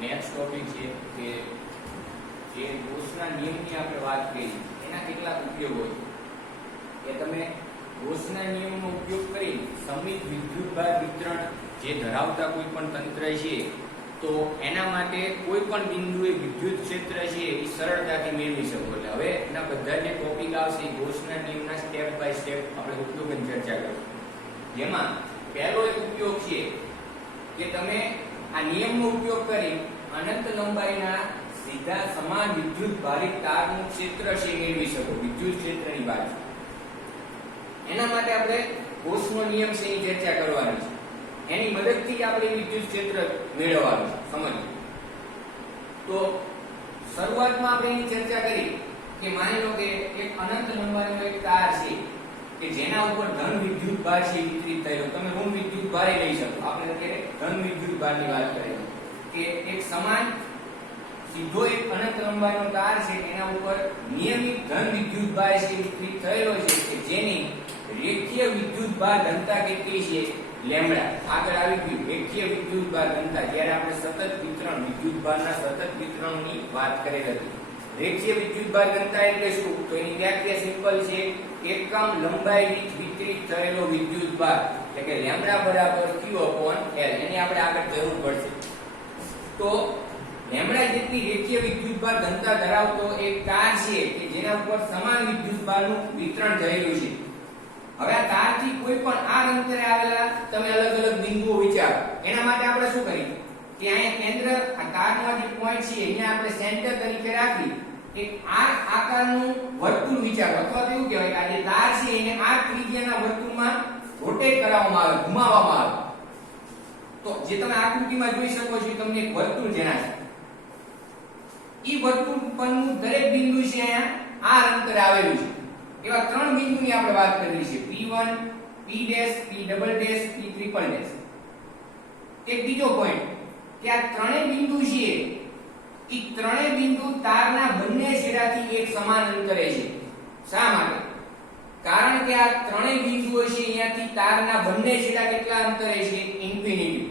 Next topic છે કે જે ગોસના નિયમની આપણે વાત કરી એના કેટલાક ઉપયોગો છે કે તમે ગોસના નિયમનો ઉપયોગ કરી સમિત વિદ્યુતભાર વિતરણ જે ધરાવતા કોઈ પણ તંત્ર છે તો એના માટે કોઈ પણ બિંદુએ વિદ્યુત ક્ષેત્ર છે એ સરળતાથી મેળવી શકો. એટલે હવે એના બધા જે ટોપિક આવશે એ ગોસના નિયમના સ્ટેપ બાય સ્ટેપ આપણે ઉપયોગની ચર્ચા કરીશું. જેમાં પહેલો એક ઉપયોગ છે કે તમે આ નિયમનો ઉપયોગ કરી અનંત લંબાઈના સીધા સમાન વિદ્યુત ભારિત તારનું ક્ષેત્ર છે મેળવી શકો. વિદ્યુત ક્ષેત્રની વાત એના માટે આપણે ગોસનો નિયમ છે એની ચર્ચા કરવાની છે. એની મદદથી જ આપણે વિદ્યુત ક્ષેત્ર મેળવવાનું છે. સમજો તો શરૂઆતમાં આપણે એની ચર્ચા કરી કે માની લો કે એક અનંત લંબાઈનો એક તાર છે કે જેના ઉપર ધન વિદ્યુત ભાર છે વિતરિત થયેલો. તમે ઋણ વિદ્યુત ભાર લઈ શકો. આપણે અત્યારે ધન વિદ્યુત ભારની વાત કરીએ કે એક સમાન સીધો એક અનંત લંબાઈનો તાર છે એના ઉપર નિયમિત ધન વિદ્યુત ભાર છે વિતરિત થયેલો છે કે જેની રેખીય વિદ્યુત ભાર ઘનતા કેટલી છે? લેમ્બડા. આગળ આવી ગયું રેખીય વિદ્યુત ભાર ઘનતા. જ્યારે આપણે સતત વિતરણ વિદ્યુત ભારના સતત વિતરણની વાત કરેલ હતી. રેખીય વિદ્યુત ભાર ઘનતા એટલે શું? તો એની વ્યાખ્યા સિમ્પલ છે, એકમ લંબાઈ દીઠ વિતરિત થયેલો વિદ્યુત ભાર એટલે કે લેમ્બડા બરાબર Q/L. એની આપણે આગળ જરૂર પડશે. તો લેમ્બડા જેટલી રેખીય વિદ્યુત ભાર ઘનતા ધરાવતો એક તાર છે કે જેના ઉપર સમાન વિદ્યુત ભારનું વિતરણ થયેલું છે. હવે આ તારથી કોઈ પણ આ અંતરે આવેલા તમે અલગ અલગ બિંદુઓ વિચારો. એના માટે આપણે શું કરીએ કે અહીંયા કેન્દ્ર આ તારનો જે પોઈન્ટ છે અહીંયા આપણે સેન્ટર તરીકે રાખી એક આર્ક આકારનું વર્તુળ વિચારો. અથવા તો એવું કહેવાય કે આ જે તાર છે એને આર્ક ત્રિજ્યાના વર્તુળમાં રોટેટ કરાવવામાં આવે, ઘુમાવવામાં આવે. તો જે તમે આકૃતિમાં જોઈ શકો છો તમને એક વર્તુળ જેના છે ઈ વર્તુળ પરનું દરેક બિંદુ છે અહીંયા આ અંતરે આવેલું છે. એવા ત્રણ બિંદુની આપણે વાત કરી છે, P1, P', P', P'. એક બીજો પોઈન્ટ કે આ ત્રણેય બિંદુ છે ઈ ત્રણેય બિંદુ તારના બંને છેડાથી એક સમાન અંતરે છે. શા માટે? કારણ કે આ ત્રણેય બિંદુઓ છે અહીંયાથી તારના બંને છેડા કેટલા અંતરે છે? ઇન્ફિનિટી.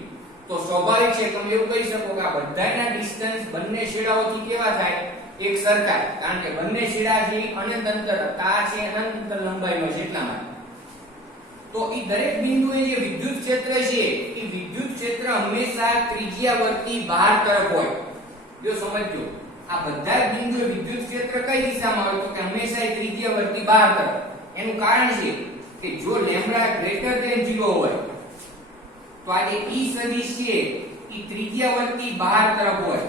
તો સ્વાભાવિક છે તમે એવું કહી શકો કે આ બધાના ડિસ્ટન્સ બંને છેડાઓથી કેવા થાય? એક સરખા. કારણ કે બંને છેડાથી અનંત અંતર, તાર છે અનંત અંતર લંબાઈનો છે એટલા માટે. તો ઈ દરેક બિંદુએ જે વિદ્યુત ક્ષેત્ર છે ઈ વિદ્યુત ક્ષેત્ર હંમેશા ત્રિજ્યાવર્તી બહાર તરફ હોય. જો સમજો આ બધા બિંદુએ વિદ્યુત ક્ષેત્ર કઈ દિશામાં હોય? તો કે હંમેશા એ ત્રિજ્યાવર્તી બહાર તરફ. એનું કારણ છે કે જો લેમ્બડા ગ્રેટર ધેન 0 હોય તો આ જે E સદિશ છે ઈ ત્રિજ્યાવર્તી બહાર તરફ હોય.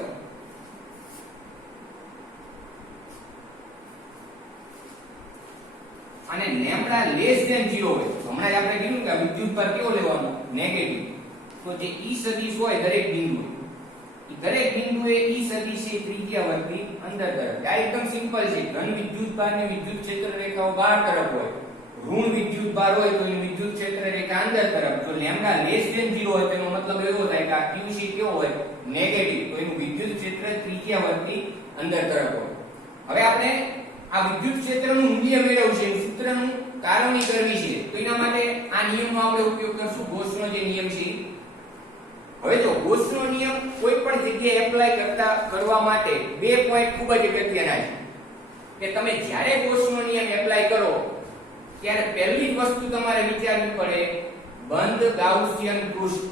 અને લેમ્બડા લેસ ધેન 0 હોય. હમણાં જ આપણે કીધું કે વિદ્યુત ભાર કેવો લેવાનો? નેગેટિવ. તો જે E સદિશ હોય દરેક બિંદુએ ઈ દરેક બિંદુએ E સદિશ છે ત્રિજ્યાવર્તી અંદર તરફ. આ એકદમ સિમ્પલ છે. ધન વિદ્યુત ભારની વિદ્યુત ક્ષેત્ર રેખાઓ બહાર તરફ હોય, ઋણ વિદ્યુત ભાર હોય તો એની વિદ્યુત ક્ષેત્ર રેખા અંદર તરફ. જો લેમ્બડા લેસ ધેન 0 હોય તેનો મતલબ એવો થાય કે આ Q છે કેવો હોય? નેગેટિવ. તો એનું વિદ્યુત ક્ષેત્ર ત્રિજ્યાવર્તી અંદર તરફ હોય. હવે આપણે આ વિદ્યુત ક્ષેત્રનું મૂલ્ય મેળવવું છે, સૂત્રનું તારવણી કરવી છે. તો એના માટે આ નિયમનો આપણે ઉપયોગ કરશું, ગોસનો જે નિયમ છે. હવે જો ગોસનો નિયમ કોઈ પણ જગ્યાએ એપ્લાય કરવા માટે બે પોઈન્ટ ખૂબ જ અગત્યના છે કે તમે જ્યારે ગોસનો નિયમ એપ્લાય કરો ત્યારે પહેલી જ વસ્તુ તમારે વિચારવી પડે બંધ ગાઉસિયન પૃષ્ઠ.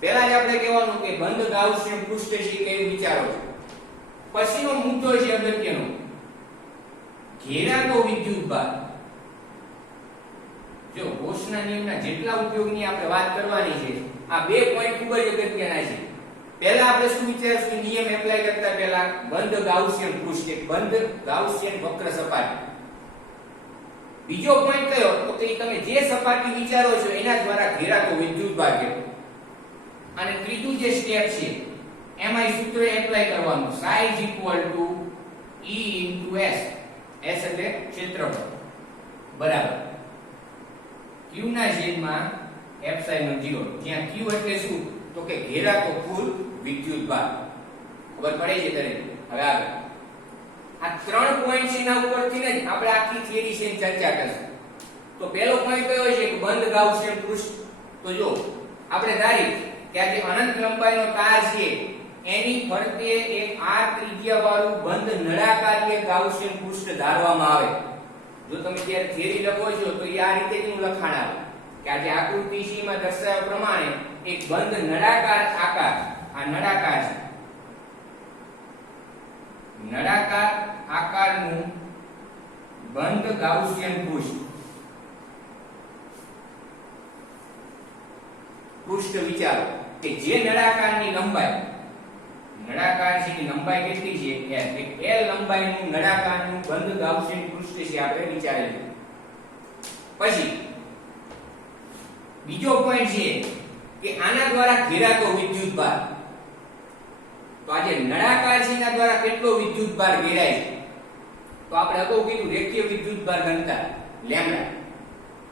પહેલા જ આપણે કહેવાનું કે બંધ ગાઉસિયન પૃષ્ઠ છે કે વિચારો છો. પછીનો મુદ્દો છે અગત્યનો, ઘેરાતો વિદ્યુત ભાર. જો ગોસના નિયમના જેટલા ઉપયોગની આપણે વાત કરવાની છે આ બે પોઈન્ટ ખૂબ જ અગત્યના છે. પહેલા આપણે શું વિચારશું? નિયમ એપ્લાય કરતા પહેલા બંધ ગાઉસિયન પૃષ્ઠ, એક બંધ ગાઉસિયન વક્ર સપાટી. બીજો પોઈન્ટ કયો? તો કે તમે જે સપાટી વિચારો છો એના દ્વારા ઘેરાતો વિદ્યુત ભાર છે. અને ત્રીજું જે સ્ટેપ છે એમાં સૂત્ર એપ્લાય કરવાનું, psi E × S. S એટલે ક્ષેત્રફળ બરાબર Q ના છેદમાં એપ્સિલોન 0. જ્યાં Q એટલે શું? તો કે ઘેરાતો કુલ વિદ્યુત ભાર. ખબર પડે છે દરેક? હવે આગળ આ ત્રણ પોઈન્ટ છે એના ઉપરથી જ આપણે આખી થિયરી છે ચર્ચા કરીશું. તો પહેલો પોઈન્ટ કયો છે કે બંધ ગાઉસિયન પૃષ્ઠ. તો જો આપણે ધારી કે આ જે અનંત લંબાઈનો તાર છે એની ફરતે એક r ત્રિજ્યા વાળું બંધ નળાકારીય ગાઉસિયન પૃષ્ઠ ધારવામાં આવે. જો તમે જ્યારે થિયરી લખો છો તો એ આ રીતે જ લખાણ આવે કે આ જે આકૃતિ C માં દર્શાવ્યા પ્રમાણે એક બંધ નળાકાર આકાર, આ નળાકાર છે, નળાકાર આકારનું બંધ ગાઉસિયન પૃષ્ઠ વિચારો કે જે નળાકારની લંબાઈ, નળાકાર છે ની લંબાઈ કેટલી છે L લંબાઈનું નળાકારનું બંધ ગાઉસિયન પૃષ્ઠ છે આપણે વિચારેલું. પછી બીજો પોઈન્ટ છે કે આના દ્વારા ઘેરાતો વિદ્યુતભાર. તો આ જે નળાકાર છે એના દ્વારા કેટલો વિદ્યુતભાર ઘેરાય છે? તો આપણે અગાઉ કીધું રેખીય વિદ્યુતભાર ઘનતા લેમ્ડા.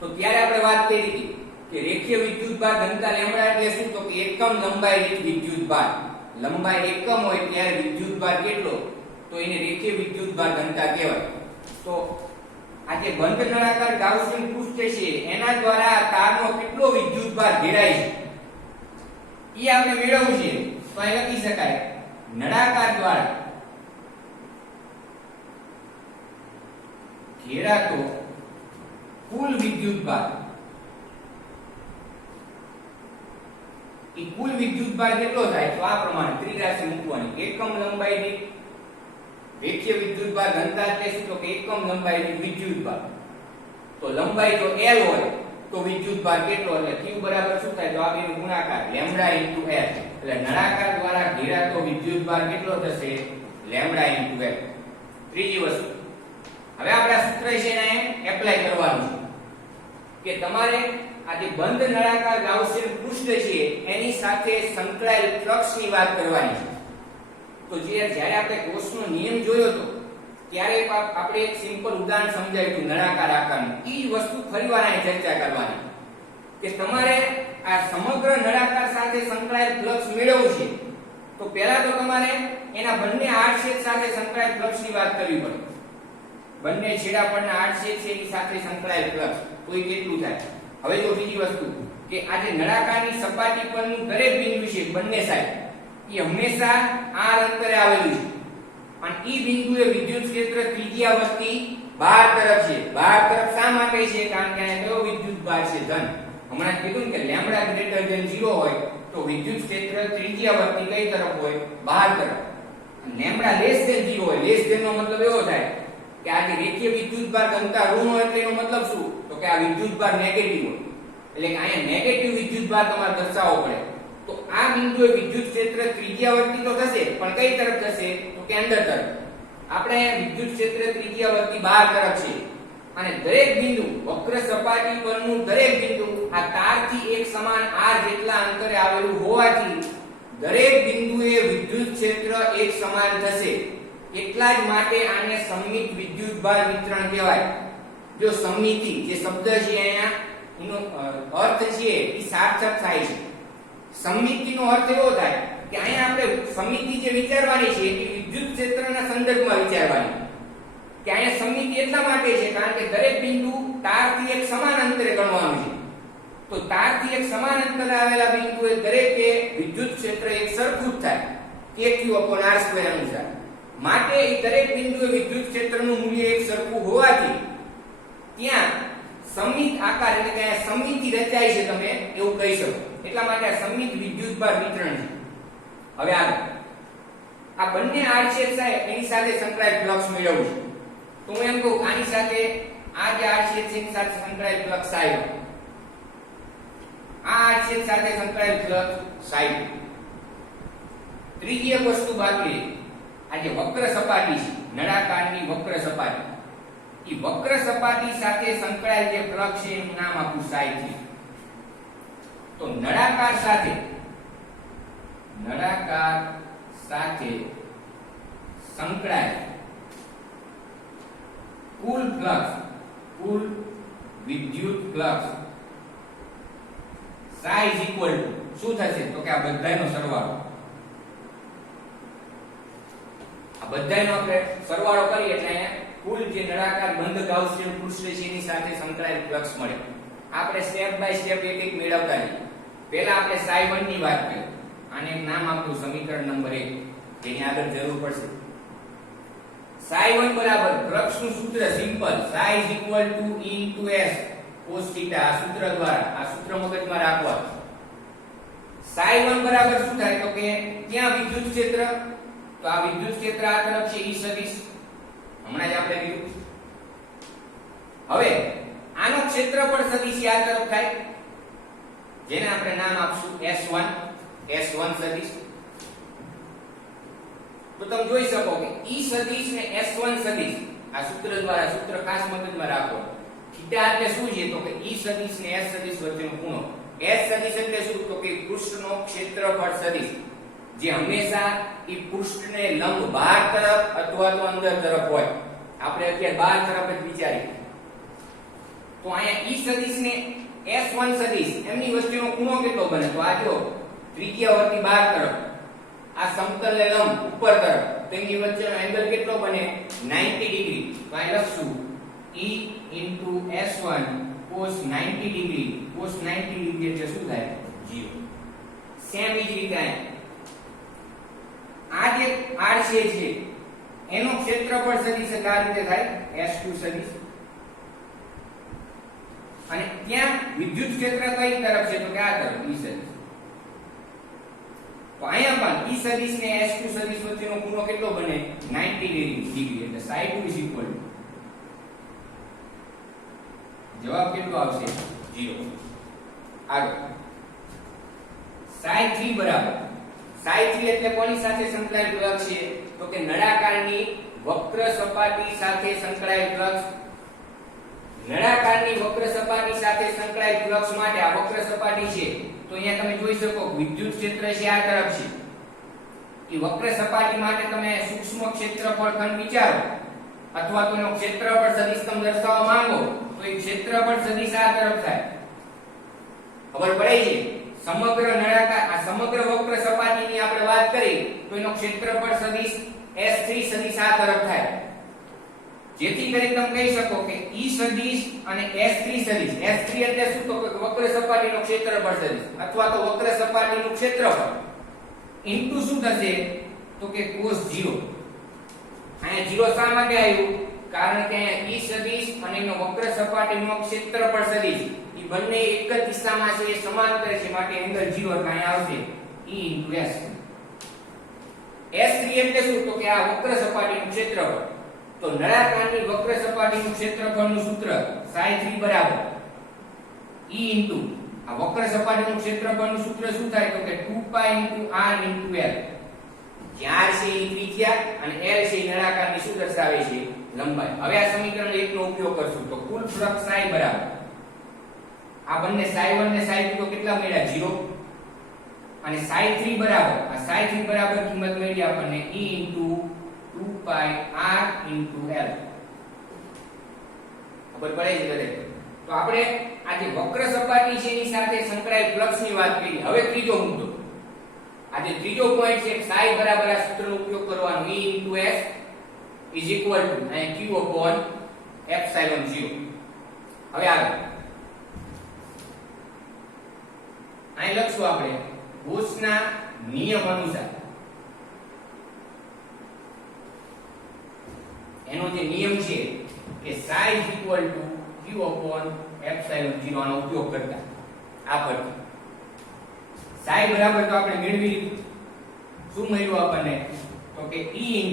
તો ત્યારે આપણે વાત કરી હતી કે રેખીય વિદ્યુતભાર ઘનતા લેમ્ડા એટલે શું? તો કે એકમ લંબાઈ દીઠ વિદ્યુતભાર. લંબાઈ એકમ હોય ત્યારે વિદ્યુતભાર કેટલો? તો એને રેખીય વિદ્યુતભાર ઘનતા કહેવાય. તો આ જે બંધ નળાકાર ગાઉસિયન પૃષ્ઠ છે એના દ્વારા તારનો કેટલો વિદ્યુતભાર ઘેરાય છે એ આપણે મેળવવું છે. તો અહીં લખી શકાય નળાકાર દ્વારા ઘેરાતો કુલ વિદ્યુતભાર. એ કુલ વિદ્યુતભાર કેટલો થાય? તો આ પ્રમાણે ત્રિરાશી મૂકવાની. એકમ લંબાઈ દીઠ રેખીય વિદ્યુતભાર ઘનતા એટલે શું? તો કે એકમ લંબાઈ દીઠ વિદ્યુતભાર. તો લંબાઈ જો L હોય તો વિદ્યુતભાર કેટલો? એટલે Q બરાબર શું થાય? તો આ બેનો ગુણાકાર લેમ્ડા * L. એટલે નળાકાર દ્વારા ઘેરાતો વિદ્યુતભાર કેટલો થશે? Lambda * L. ત્રીજી વસ્તુ, હવે આપણા સૂત્ર છે એને એપ્લાય કરવાનું છે કે તમારે આ જે બંધ નળાકાર ગાઉસિયન પૃષ્ઠ છે એની સાથે સંકળાયેલ ફ્લક્સની વાત કરવાની છે. તો જ્યારે આપણે ગૌસનો નિયમ જોયો તો ત્યારે આપણે એક સિમ્પલ ઉદાહરણ સમજાવ્યું નળાકાર આકારનું. એ વસ્તુ ફરીવાર અહીં ચર્ચા કરવાની કે તમારે આ સમગ્ર નળાકાર સાથે સંકળાયેલ ફ્લક્સ મેળવવું છે. તો પહેલા તો તમારે એના બંને આડછેદ સાથે સંકળાયેલ ફ્લક્સની વાત કરવી પડે. બંને છેડા પરના આડછેદ છે એની સાથે સંકળાયેલ ફ્લક્સ તો એ કેટલું થાય? હવે જો બીજી વસ્તુ કે આ જે નળાકારની સપાટી પરનું દરેક બિંદુ છે બંને સાઈડ એ હંમેશા r અંતરે આવેલું છે અને ઈ બિંદુએ વિદ્યુત ક્ષેત્ર ત્રિજ્યાવર્તી બહાર તરફ છે. બહાર તરફ શા માટે છે? કારણ કે આ કયો વિદ્યુતભાર છે? ધન. હમણાં કીધું કે લેમ્ડા ગ્રેટર ધેન 0 હોય તો વિદ્યુત ક્ષેત્ર ત્રિજ્યાવર્તી કઈ તરફ હોય? બહાર તરફ. લેમ્ડા લેસ ધેન 0 હોય. લેસ ધેન નો મતલબ એવો થાય કે આ જે રેખીય વિદ્યુતભાર ઘનતા ઋણ હોય એટલે એનો મતલબ શું? તો કે આ વિદ્યુતભાર નેગેટિવ હોય. એટલે કે અહીંયા નેગેટિવ વિદ્યુતભાર તમારે દર્શાવવો પડે. તો આ બિંદુએ વિદ્યુત ક્ષેત્ર ત્રિજ્યાવર્તી તો થશે પણ કઈ તરફ થશે? તો કે અંદર તરફ. આપણે વિદ્યુત ક્ષેત્ર ત્રિજ્યાવર્તી બહાર તરફ છે અને દરેક બિંદુ વક્ર સપાટી પરનું દરેક બિંદુ આ તારથી એક સમાન r જેટલા અંતરે આવેલું હોવાથી દરેક બિંદુએ વિદ્યુત ક્ષેત્ર એક સમાન થશે. એટલા જ માટે આને સમમિત વિદ્યુતભાર વિતરણ કહેવાય. જો સમમિતિ જે શબ્દ છે અહીંયા એનો અર્થ છે એ સાર્થક થાય છે. સમમિતિનો અર્થ એવો થાય કે અહીંયા આપણે સમમિતિ જે વિચારવાની છે એ વિદ્યુત ક્ષેત્રના સંદર્ભમાં વિચારવાની. કે અહીંયા સમમિતિ એટલા માટે છે કારણ કે દરેક બિંદુ તારથી એક સમાન અંતરે ગણવાનું છે. તો તારથી એક સમાન અંતરે આવેલા બિંદુએ દરેકે વિદ્યુત ક્ષેત્ર એક સરખું જ થાય kq/r² અનુસાર. માટે એ દરેક બિંદુએ વિદ્યુત ક્ષેત્રનું મૂલ્ય એક સરખું હોવાથી ત્યાં સમમિત આકાર એટલે કે સમમિતિ રચાય છે, તમે એવું કહી શકો. એટલા માટે આ સમમિત વિદ્યુતભાર વિતરણ છે. હવે આગળ આ બંને આડછેદ છે એની સાથે સંકળાયેલ ફ્લક્સ મેળવવું છે. તો હું એમ કહું આની સાથે આ જે આડછેદ છે એની સાથે સંકળાયેલ ફ્લક્સ આવ્યો, આ આડછેદ સાથે સંકળાયેલ ફ્લક્સ સાઈડ. ત્રીજી એક વસ્તુ બાકી, આ જે વક્ર સપાટી છે નળાકારની વક્ર સપાટી, એ વક્ર સપાટી સાથે સંકળાયેલ જે ફ્લક્સ છે એનું નામ આપું સાઈડ છે. તો નળાકાર સાથે સંકળાયેલ કુલ ફ્લક્સ, કુલ વિદ્યુત flux psi is equal to શું થશે? તો કે આ બધાયનો સરવાળો. આ બધાયનો આપણે સરવાળો કરીએ એટલે અહીંયા કુલ જે નળાકાર બંધ ગાઉસિયન પૃષ્ઠ છે એની સાથે સંકળાયેલ ફ્લક્સ મળે. આપણે સ્ટેપ બાય સ્ટેપ એક એક મેળવતા જઈએ. પહેલા આપણે ψ1 ની વાત કરી. આને એક નામ આપ્યું સમીકરણ નંબર 1, જેની આગળ જરૂર પડશે. ψ1 બરાબર ફ્લક્સનું સૂત્ર સિમ્પલ, ψ E × S cos θ. આ સૂત્ર દ્વારા, આ સૂત્ર મગજમાં રાખવા. ψ1 બરાબર શું થાય તો કે ત્યાં વિદ્યુત ક્ષેત્ર, તો આ વિદ્યુત ક્ષેત્ર આ તરફ છે E સદિશ, હમણાં જ આપણે કીધું. હવે આનો ક્ષેત્રફળ સદિશ આ તરફ થાય, જેને આપણે નામ આપશું S1 સદિશ. તો તમે જોઈ શકો કે E સદિશ ને S1 સદિશ આ સૂત્ર દ્વારા, સૂત્ર ખાસ મગજમાં રાખો. થીટા એટલે શું છે તો કે E સદિશ ને S સદિશ વચ્ચેનો ખૂણો. S સદિશ એટલે શું તો કે પૃષ્ઠનો ક્ષેત્રફળ સદિશ, જે હંમેશા એ પૃષ્ઠને લંબ બહાર તરફ અથવા તો અંદર તરફ હોય. આપણે અત્યારે બહાર તરફ જ વિચારીએ. તો અહીંયા E સદિશ ને S1 સદિશ એમની વચ્ચેનો ખૂણો કેટલો બને તો આ જો ત્રિજ્યાવર્તી બહાર તરફ, આ સમતલને લંબ ઉપર તરફ, તો એની વચ્ચેનો એંગલ કેટલો બને 90 ડિગ્રી. તો અહીં લખશું E × S1 cos 90 degree. cos 90 degree એટલે શું થાય 0. સેમ જ રીતે આ જે R છે એનો ક્ષેત્રફળ સદિશ આ રીતે થાય S2 સદિશ. અને ત્યાં વિદ્યુત ક્ષેત્ર કઈ તરફ છે તો કે આ તરફ E સદિશ. તો અહીંયા પણ E સદિશ ને S2 સદિશ વચ્ચેનો ખૂણો કેટલો બને 90 ડિગ્રી. એટલે ψ2 જવાબ કેટલો આવશે 0. આગળ ψ3 બરાબર, ψ3 એટલે કોની સાથે સંકળાયેલ ફ્લક્સ છે તો કે નળાકારની વક્ર સપાટી સાથે સંકળાયેલ ફ્લક્સ. નળાકારની વક્ર સપાટી સાથે સંકળાયેલ ફ્લક્સ માટે આ વક્ર સપાટી છે, તો અહીંયા તમે જોઈ શકો વિદ્યુત ક્ષેત્ર છે આ તરફ છે. એ વક્ર સપાટી માટે તમે સૂક્ષ્મ ક્ષેત્રફળ ખંડ વિચારો, અથવા તો એનો ક્ષેત્રફળ સદિશ તમે દર્શાવવા માંગો તો એ ક્ષેત્રફળ સદિશ આ તરફ થાય. ખબર પડે છે? સમગ્ર નળાકાર, આ સમગ્ર વક્ર સપાટીની આપણે વાત કરી તો એનો ક્ષેત્રફળ સદિશ S3 સદિશ આ તરફ થાય. જેથી કરીને તમે કહી શકો કે E સદિશ અને S3 સદિશ. S3 એટલે શું તો કે વક્ર સપાટીનો ક્ષેત્રફળ સદિશ અથવા તો વક્ર સપાટીનું ક્ષેત્રફળ ઇન્ટુ શું થશે તો કે cos 0. અહીંયા 0 શા માટે આવ્યું? કારણ કે અહીંયા E સદિશ અને એનો વક્ર સપાટીનો ક્ષેત્રફળ સદિશ એ બંને એક જ દિશામાં છે, સમાંતર છે, માટે એંગલ 0 એટલે અહીંયા આવશે E × S. S3 એટલે શું તો કે આ વક્ર સપાટીનું ક્ષેત્રફળ. તો નળાકારની વક્ર સપાટીનું ક્ષેત્રફળનું સૂત્ર ψ3 બરાબર E * આ વક્ર સપાટીનું ક્ષેત્રફળનું સૂત્ર શું થાય તો કે 2π × r × L. જ્યાં છે એ ત્રિજ્યા અને L છે એ નળાકારની શું દર્શાવે છે લંબાઈ. હવે આ સમીકરણ 1 નો ઉપયોગ કરશું તો કુલ ફ્લક્સ ψ બરાબર આ બંને ψ1 ને ψ2 તો કેટલા મળ્યા 0, અને ψ3 બરાબર આ ψ3 બરાબર કિંમત મળી આપણને E * 2π r × L. ખબર પડે છે દરેક? તો આપણે આ જે વક્ર સપાટી છે એની સાથે સંકળાયેલ ફ્લક્સ ની વાત કરી. હવે ત્રીજો મુદ્દો, આ જે ત્રીજો પોઈન્ટ છે ψ બરાબર આ સૂત્રનો ઉપયોગ કરવાનો E * S = અને Q/ε0. હવે આગળ અહીં લખશું આપણે ગૌસના નિયમ અનુસાર. એનો જે નિયમ છે કે ψ = Q/ε0 આનો ઉપયોગ કરતા આ પરથી ψ બરાબર તો આપણે મેળવી લીધું. શું મળ્યું આપણને તો કે E *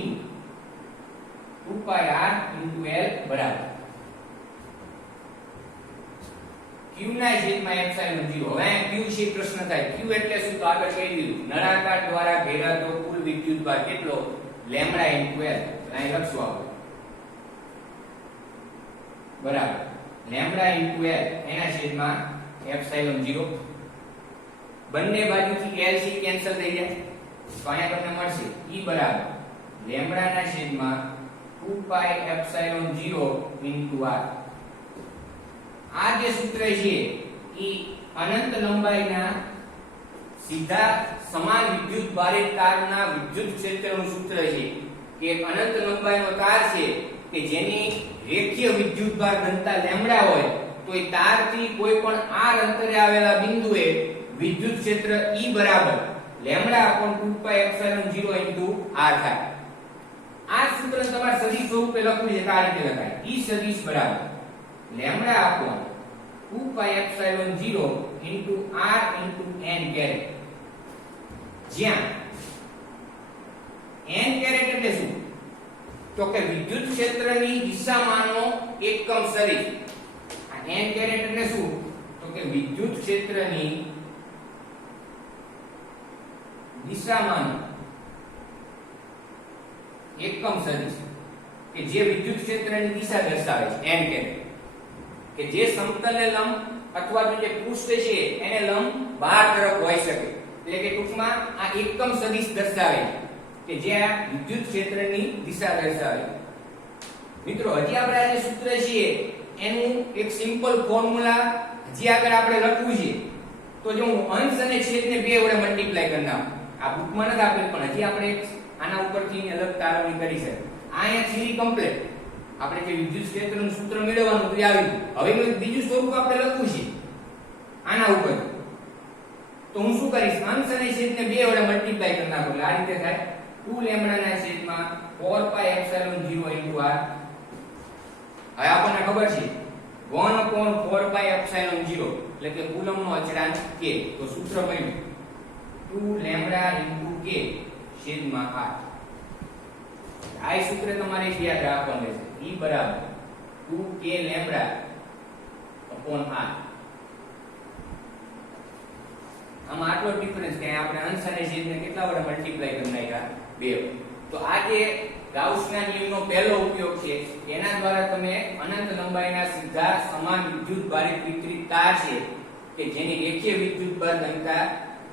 2π r × L બરાબર Q ના છેદમાં ε0. હવે Q છે પ્રશ્ન થાય Q એટલે શું તો આગળ કહી દીધું, નળાકાર દ્વારા ઘેરાતો કુલ વિદ્યુતભાર કેટલો λ × L. અહીં લખશું આપણે બરાબર λ × L એના છેદમાં ε0. બંને બાજુથી L C કેન્સલ થઈ જાય તો અહીંયા તમને મળશે E બરાબર λ ના છેદમાં 2π ε0 × r. આ જે સૂત્ર છે એ અનંત લંબાઈના સીધા સમાન વિદ્યુત ભારિત તારના વિદ્યુત ક્ષેત્રનું સૂત્ર છે. કે અનંત લંબાઈનો તાર છે કે જેની રેખીય વિદ્યુતભાર ઘનતા લેમ્બડા હોય તો એ તારથી કોઈ પણ r અંતરે આવેલા બિંદુએ વિદ્યુત ક્ષેત્ર E બરાબર λ/2πε0 r થાય. આ સૂત્ર તમારે સદિશ સ્વરૂપે લખવું છે તો આ રીતે લખાય E સદિશ બરાબર λ/2πε0 r n કેરેટ, જ્યાં n કેરેટ એટલે શું તો કે વિદ્યુત ક્ષેત્રની દિશામાંનો એકમ સદિશ. આ n કેરેટ એટલે શું તો કે વિદ્યુત ક્ષેત્રની દિશામાંનો એકમ સદિશ કે જે વિદ્યુત ક્ષેત્રની દિશા દર્શાવે છે n કેરેટ, કે જે સમતલને લંબ અથવા તો જે પૃષ્ઠ છે એને લંબ બહાર તરફ હોઈ શકે, એટલે કે ટૂંકમાં આ એકમ સદિશ દર્શાવે કે જે આ વિદ્યુત ક્ષેત્રની દિશા દર્શાવે. મિત્રો હજી આપણે આ જે સૂત્ર છે એનું એક સિમ્પલ ફોર્મ્યુલા હજી આગળ આપણે લખવું છે, તો જો હું અંશ અને છેદને 2 વડે મલ્ટીપ્લાય કરી નાખું, આ બુકમાં નથી આપેલ પણ હજી આપણે આના ઉપરથી અલગ તારવણી કરી છે. આ અહીંયા થિયરી કમ્પ્લીટ, આપણે જે વિદ્યુત ક્ષેત્રનું સૂત્ર મેળવવાનું તે આવી ગયું. હવે એનું બીજું સ્વરૂપ આપણે લખવું છે આના ઉપર, તો હું શું કરીશ અંશ અને છેદને 2 વડે મલ્ટીપ્લાય કરી નાખું એટલે આ રીતે થાય 2 લેમ્બડા ના છેદમાં 4πε0 r. હવે આપણને ખબર છે 1/4πε0 એટલે કે કુલમનો અચળાંક k, તો સૂત્ર મળ્યું 2 લેમ્બડા * k છેદમાં r. આ સૂત્ર તમારે યાદ રાખવાનું છે E બરાબર 2k લેમ્બડા / r. આમાં આટલો ડિફરન્સ કે આપણે અંશ અને છેદને કેટલા વડે મલ્ટીપ્લાય કરી નાખ્યા 2. તો આ જે ગાઉસના નિયમનો પહેલો ઉપયોગ છે એના દ્વારા તમે અનંત લંબાઈના સીધા સમાન વિદ્યુત ભારિત વિતરિત તાર છે કે જેની રેખીય વિદ્યુતભાર ઘનતા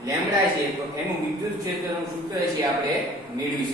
લેમ્બડા છે તો એનું વિદ્યુત ક્ષેત્રનું સૂત્ર છે આપણે મેળવી